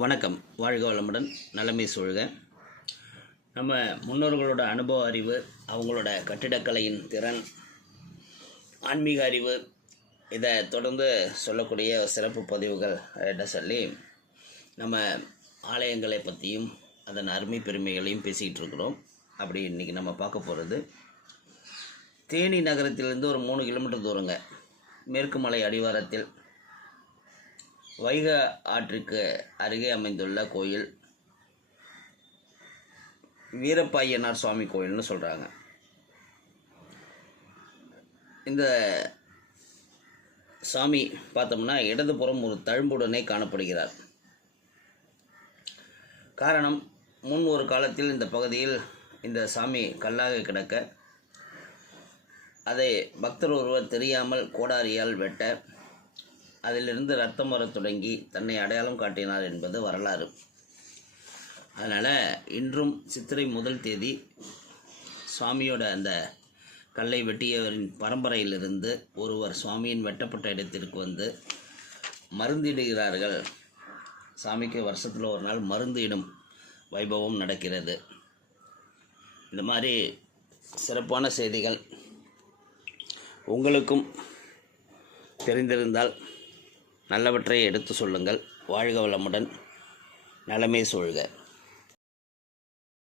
வணக்கம். வாழ்க வளமுடன், நலமே சூழ்க. நம்ம முன்னோர்களோட அனுபவ அறிவு, அவங்களோட கட்டிடக்கலையின் திறன், ஆன்மீக அறிவு, இதை தொடர்ந்து சொல்லக்கூடிய சிறப்பு பதிவுகள் என்ன சொல்லி நம்ம ஆலயங்களை பற்றியும் அதன் அருமை பெருமைகளையும் பேசிக்கிட்டு இருக்கிறோம். அப்படி இன்றைக்கி நம்ம பார்க்க போகிறது தேனி நகரத்திலிருந்து ஒரு 3 கிலோமீட்டர் தூரங்க, மேற்கு மலை அடிவாரத்தில் வைகை ஆற்றுக்கு அருகே அமைந்துள்ள கோயில் வீரப்பய்யனார் சுவாமி கோயில்னு சொல்கிறாங்க. இந்த சாமி பார்த்தோம்னா இடதுபுறம் ஒரு தழும்புடனே காணப்படுகிறார். காரணம், முன் ஒரு காலத்தில் இந்த பகுதியில் இந்த சாமி கல்லாக கிடக்க அதை பக்தர் ஒருவர் தெரியாமல் கோடாரியால் வெட்ட அதிலிருந்து ரத்தம் வரத் தொடங்கி தன்னை அடையாளம் காட்டினார் என்பது வரலாறு. அதனால் இன்றும் சித்திரை 1 தேதி சுவாமியோட அந்த கல்லை வெட்டியவரின் பரம்பரையிலிருந்து ஒருவர் சுவாமியின் வெட்டப்பட்ட இடத்திற்கு வந்து மருந்திடுகிறார்கள். சாமிக்கு வருஷத்தில் ஒரு நாள் மருந்து இடும் வைபவம் நடக்கிறது. இந்த மாதிரி சிறப்பான செய்திகள் உங்களுக்கும் தெரிந்திருந்தால் நல்லவற்றை எடுத்து சொல்லுங்கள். வாழ்க வளமுடன், நலமே சூழ்க.